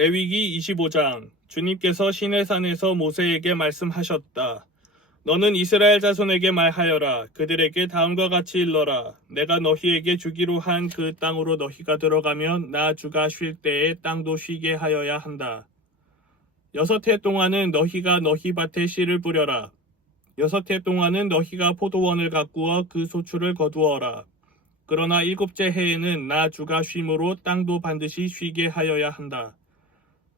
레위기 25장. 주님께서 시내산에서 모세에게 말씀하셨다. 너는 이스라엘 자손에게 말하여라. 그들에게 다음과 같이 일러라. 내가 너희에게 주기로 한 그 땅으로 너희가 들어가면 나 주가 쉴 때에 땅도 쉬게 하여야 한다. 6해 동안은 너희가 너희 밭에 씨를 뿌려라. 6해 동안은 너희가 포도원을 가꾸어 그 소출을 거두어라. 그러나 7째 해에는 나 주가 쉼으로 땅도 반드시 쉬게 하여야 한다.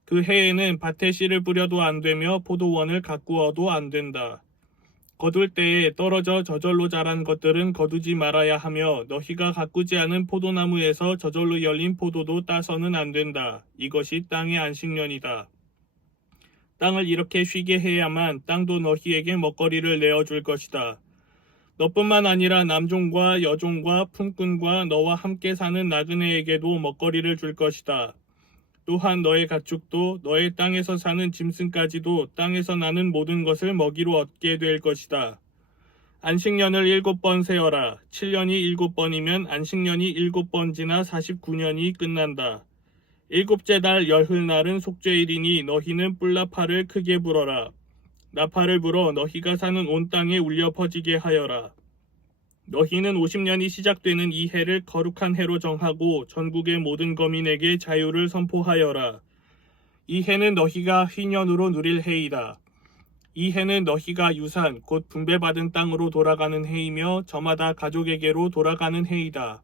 그 해에는 밭에 씨를 뿌려도 안 되며 포도원을 가꾸어도 안 된다. 거둘 때에 떨어져 저절로 자란 것들은 거두지 말아야 하며 너희가 가꾸지 않은 포도나무에서 저절로 열린 포도도 따서는 안 된다. 이것이 땅의 안식년이다. 땅을 이렇게 쉬게 해야만 땅도 너희에게 먹거리를 내어줄 것이다. 너뿐만 아니라 남종과 여종과 품꾼과 너와 함께 사는 나그네에게도 먹거리를 줄 것이다. 또한 너의 가축도 너의 땅에서 사는 짐승까지도 땅에서 나는 모든 것을 먹이로 얻게 될 것이다. 안식년을 7번 세어라. 7년이 7번이면 안식년이 7번 지나 49년이 끝난다. 7째 달 열흘날은 속죄일이니 너희는 뿔나팔을 크게 불어라. 나팔을 불어 너희가 사는 온 땅에 울려 퍼지게 하여라. 너희는 50년이 시작되는 이 해를 거룩한 해로 정하고 전국의 모든 거민에게 자유를 선포하여라. 이 해는 너희가 휘년으로 누릴 해이다. 이 해는 너희가 유산 곧 분배받은 땅으로 돌아가는 해이며 저마다 가족에게로 돌아가는 해이다.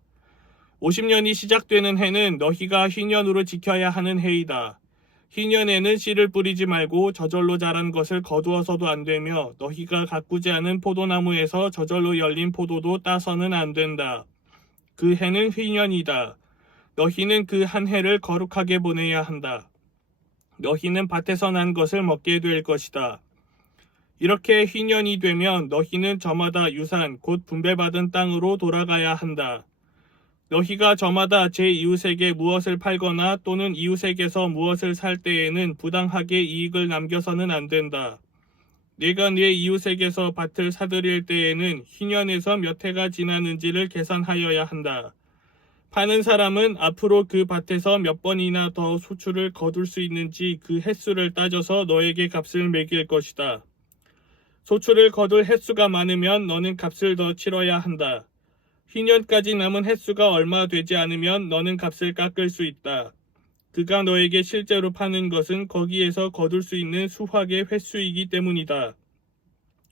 50년이 시작되는 해는 너희가 휘년으로 지켜야 하는 해이다. 휘년에는 씨를 뿌리지 말고 저절로 자란 것을 거두어서도 안 되며 너희가 가꾸지 않은 포도나무에서 저절로 열린 포도도 따서는 안 된다. 그 해는 휘년이다. 너희는 그 한 해를 거룩하게 보내야 한다. 너희는 밭에서 난 것을 먹게 될 것이다. 이렇게 휘년이 되면 너희는 저마다 유산 곧 분배받은 땅으로 돌아가야 한다. 너희가 저마다 제 이웃에게 무엇을 팔거나 또는 이웃에게서 무엇을 살 때에는 부당하게 이익을 남겨서는 안 된다. 네가 네 이웃에게서 밭을 사들일 때에는 휘년에서 몇 해가 지났는지를 계산하여야 한다. 파는 사람은 앞으로 그 밭에서 몇 번이나 더 소출을 거둘 수 있는지 그 횟수를 따져서 너에게 값을 매길 것이다. 소출을 거둘 횟수가 많으면 너는 값을 더 치러야 한다. 휘년까지 남은 횟수가 얼마 되지 않으면 너는 값을 깎을 수 있다. 그가 너에게 실제로 파는 것은 거기에서 거둘 수 있는 수확의 횟수이기 때문이다.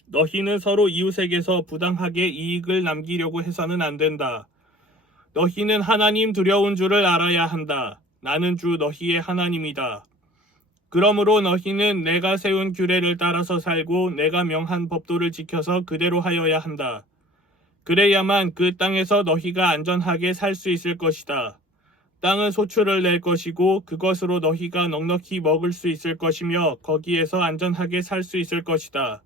너희는 서로 이웃에게서 부당하게 이익을 남기려고 해서는 안 된다. 너희는 하나님 두려운 줄을 알아야 한다. 나는 주 너희의 하나님이다. 그러므로 너희는 내가 세운 규례를 따라서 살고 내가 명한 법도를 지켜서 그대로 하여야 한다. 그래야만 그 땅에서 너희가 안전하게 살 수 있을 것이다. 땅은 소출을 낼 것이고 그것으로 너희가 넉넉히 먹을 수 있을 것이며 거기에서 안전하게 살 수 있을 것이다.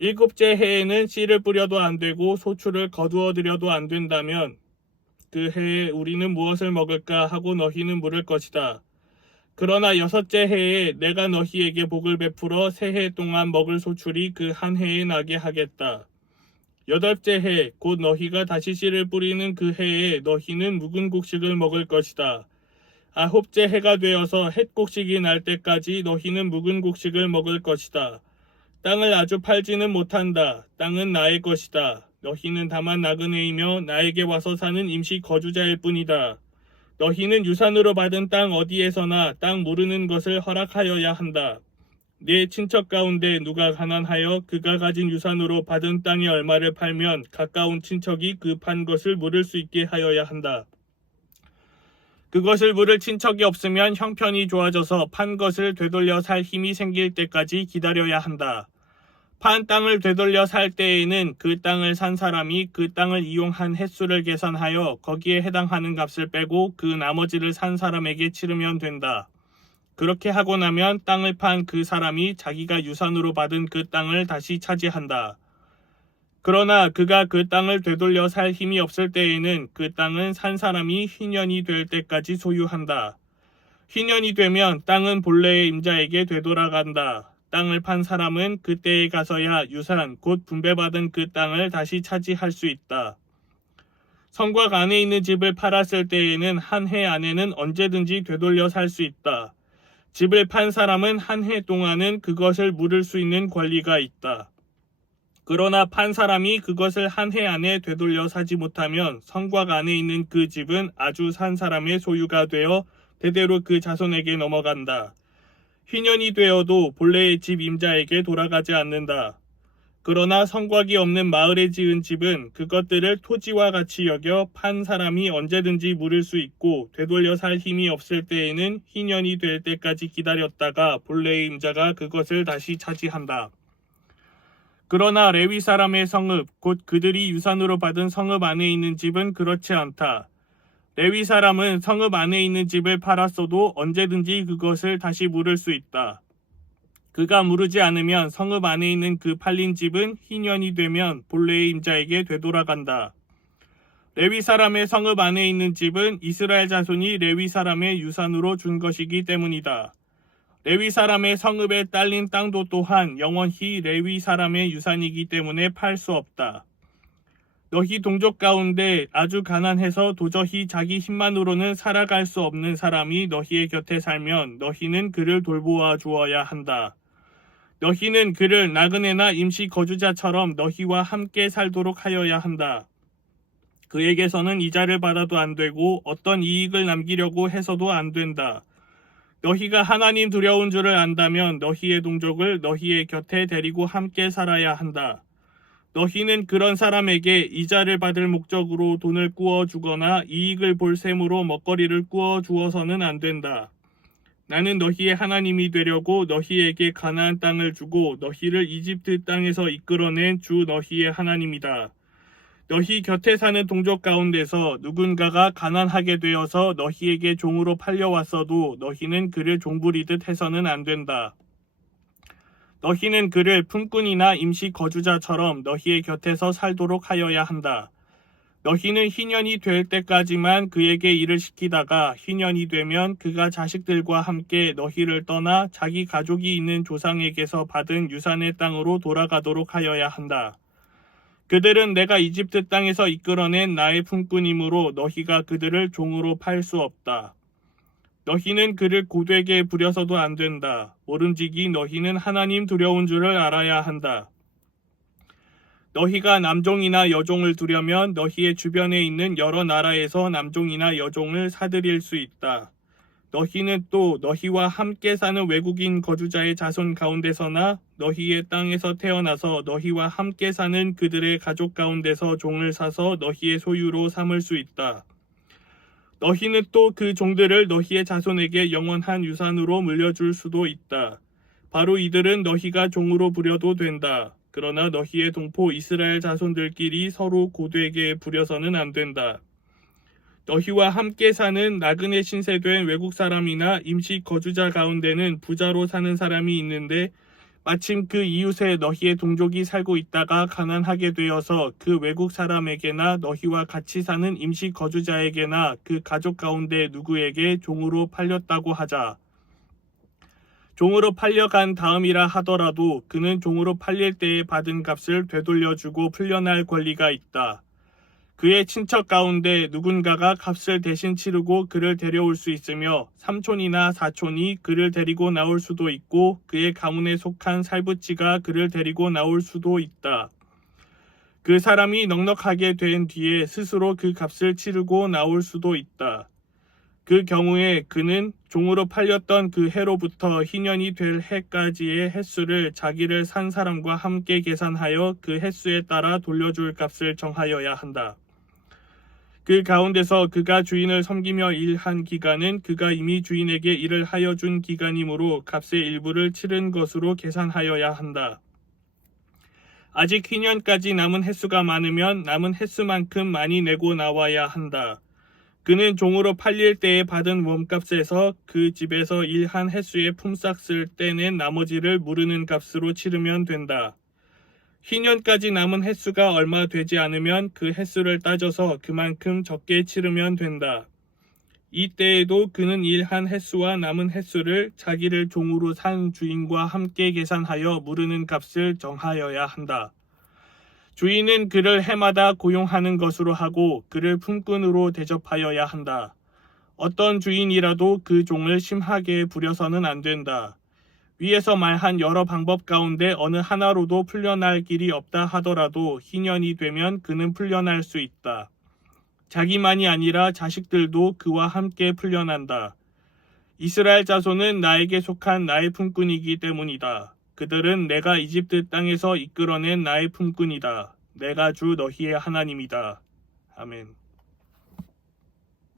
7째 해에는 씨를 뿌려도 안 되고 소출을 거두어 들여도 안 된다면 그 해에 우리는 무엇을 먹을까 하고 너희는 물을 것이다. 그러나 6째 해에 내가 너희에게 복을 베풀어 새 해 동안 먹을 소출이 그 한 해에 나게 하겠다. 8째 해 곧 너희가 다시 씨를 뿌리는 그 해에 너희는 묵은 곡식을 먹을 것이다. 9째 해가 되어서 햇곡식이 날 때까지 너희는 묵은 곡식을 먹을 것이다. 땅을 아주 팔지는 못한다. 땅은 나의 것이다. 너희는 다만 나그네이며 나에게 와서 사는 임시 거주자일 뿐이다. 너희는 유산으로 받은 땅 어디에서나 땅 무르는 것을 허락하여야 한다. 네 친척 가운데 누가 가난하여 그가 가진 유산으로 받은 땅의 얼마를 팔면 가까운 친척이 그 판 것을 물을 수 있게 하여야 한다. 그것을 물을 친척이 없으면 형편이 좋아져서 판 것을 되돌려 살 힘이 생길 때까지 기다려야 한다. 판 땅을 되돌려 살 때에는 그 땅을 산 사람이 그 땅을 이용한 횟수를 계산하여 거기에 해당하는 값을 빼고 그 나머지를 산 사람에게 치르면 된다. 그렇게 하고 나면 땅을 판 그 사람이 자기가 유산으로 받은 그 땅을 다시 차지한다. 그러나 그가 그 땅을 되돌려 살 힘이 없을 때에는 그 땅은 산 사람이 휘년이 될 때까지 소유한다. 휘년이 되면 땅은 본래의 임자에게 되돌아간다. 땅을 판 사람은 그때에 가서야 유산 곧 분배받은 그 땅을 다시 차지할 수 있다. 성곽 안에 있는 집을 팔았을 때에는 한 해 안에는 언제든지 되돌려 살 수 있다. 집을 판 사람은 한 해 동안은 그것을 물을 수 있는 권리가 있다. 그러나 판 사람이 그것을 한 해 안에 되돌려 사지 못하면 성곽 안에 있는 그 집은 아주 산 사람의 소유가 되어 대대로 그 자손에게 넘어간다. 휘년이 되어도 본래의 집 임자에게 돌아가지 않는다. 그러나 성곽이 없는 마을에 지은 집은 그것들을 토지와 같이 여겨 판 사람이 언제든지 물을 수 있고 되돌려 살 힘이 없을 때에는 휘년이 될 때까지 기다렸다가 본래의 임자가 그것을 다시 차지한다. 그러나 레위 사람의 성읍, 곧 그들이 유산으로 받은 성읍 안에 있는 집은 그렇지 않다. 레위 사람은 성읍 안에 있는 집을 팔았어도 언제든지 그것을 다시 물을 수 있다. 그가 무르지 않으면 성읍 안에 있는 그 팔린 집은 희년이 되면 본래의 임자에게 되돌아간다. 레위 사람의 성읍 안에 있는 집은 이스라엘 자손이 레위 사람의 유산으로 준 것이기 때문이다. 레위 사람의 성읍에 딸린 땅도 또한 영원히 레위 사람의 유산이기 때문에 팔 수 없다. 너희 동족 가운데 아주 가난해서 도저히 자기 힘만으로는 살아갈 수 없는 사람이 너희의 곁에 살면 너희는 그를 돌보아 주어야 한다. 너희는 그를 나그네나 임시 거주자처럼 너희와 함께 살도록 하여야 한다. 그에게서는 이자를 받아도 안 되고 어떤 이익을 남기려고 해서도 안 된다. 너희가 하나님 두려운 줄을 안다면 너희의 동족을 너희의 곁에 데리고 함께 살아야 한다. 너희는 그런 사람에게 이자를 받을 목적으로 돈을 꾸어 주거나 이익을 볼 셈으로 먹거리를 꾸어 주어서는 안 된다. 나는 너희의 하나님이 되려고 너희에게 가나안 땅을 주고 너희를 이집트 땅에서 이끌어낸 주 너희의 하나님이다. 너희 곁에 사는 동족 가운데서 누군가가 가난하게 되어서 너희에게 종으로 팔려왔어도 너희는 그를 종부리듯 해서는 안 된다. 너희는 그를 품꾼이나 임시 거주자처럼 너희의 곁에서 살도록 하여야 한다. 너희는 희년이 될 때까지만 그에게 일을 시키다가 희년이 되면 그가 자식들과 함께 너희를 떠나 자기 가족이 있는 조상에게서 받은 유산의 땅으로 돌아가도록 하여야 한다. 그들은 내가 이집트 땅에서 이끌어낸 나의 품꾼이므로 너희가 그들을 종으로 팔 수 없다. 너희는 그를 고되게 부려서도 안 된다. 오른지기 너희는 하나님 두려운 줄을 알아야 한다. 너희가 남종이나 여종을 두려면 너희의 주변에 있는 여러 나라에서 남종이나 여종을 사들일 수 있다. 너희는 또 너희와 함께 사는 외국인 거주자의 자손 가운데서나 너희의 땅에서 태어나서 너희와 함께 사는 그들의 가족 가운데서 종을 사서 너희의 소유로 삼을 수 있다. 너희는 또 그 종들을 너희의 자손에게 영원한 유산으로 물려줄 수도 있다. 바로 이들은 너희가 종으로 부려도 된다. 그러나 너희의 동포 이스라엘 자손들끼리 서로 고되게 부려서는 안 된다. 너희와 함께 사는 나그네 신세된 외국 사람이나 임시 거주자 가운데는 부자로 사는 사람이 있는데 마침 그 이웃에 너희의 동족이 살고 있다가 가난하게 되어서 그 외국 사람에게나 너희와 같이 사는 임시 거주자에게나 그 가족 가운데 누구에게 종으로 팔렸다고 하자. 종으로 팔려간 다음이라 하더라도 그는 종으로 팔릴 때에 받은 값을 되돌려주고 풀려날 권리가 있다. 그의 친척 가운데 누군가가 값을 대신 치르고 그를 데려올 수 있으며 삼촌이나 사촌이 그를 데리고 나올 수도 있고 그의 가문에 속한 살부치가 그를 데리고 나올 수도 있다. 그 사람이 넉넉하게 된 뒤에 스스로 그 값을 치르고 나올 수도 있다. 그 경우에 그는 종으로 팔렸던 그 해로부터 희년이 될 해까지의 횟수를 자기를 산 사람과 함께 계산하여 그 횟수에 따라 돌려줄 값을 정하여야 한다. 그 가운데서 그가 주인을 섬기며 일한 기간은 그가 이미 주인에게 일을 하여 준 기간이므로 값의 일부를 치른 것으로 계산하여야 한다. 아직 희년까지 남은 횟수가 많으면 남은 횟수만큼 많이 내고 나와야 한다. 그는 종으로 팔릴 때에 받은 몸값에서 그 집에서 일한 횟수에 품삯 쓸 때 낸 나머지를 무르는 값으로 치르면 된다. 희년까지 남은 횟수가 얼마 되지 않으면 그 횟수를 따져서 그만큼 적게 치르면 된다. 이때에도 그는 일한 횟수와 남은 횟수를 자기를 종으로 산 주인과 함께 계산하여 무르는 값을 정하여야 한다. 주인은 그를 해마다 고용하는 것으로 하고 그를 품꾼으로 대접하여야 한다. 어떤 주인이라도 그 종을 심하게 부려서는 안 된다. 위에서 말한 여러 방법 가운데 어느 하나로도 풀려날 길이 없다 하더라도 희년이 되면 그는 풀려날 수 있다. 자기만이 아니라 자식들도 그와 함께 풀려난다. 이스라엘 자손은 나에게 속한 나의 품꾼이기 때문이다. 그들은 내가 이집트 땅에서 이끌어낸 나의 품꾼이다. 내가 주 너희의 하나님이다. 아멘.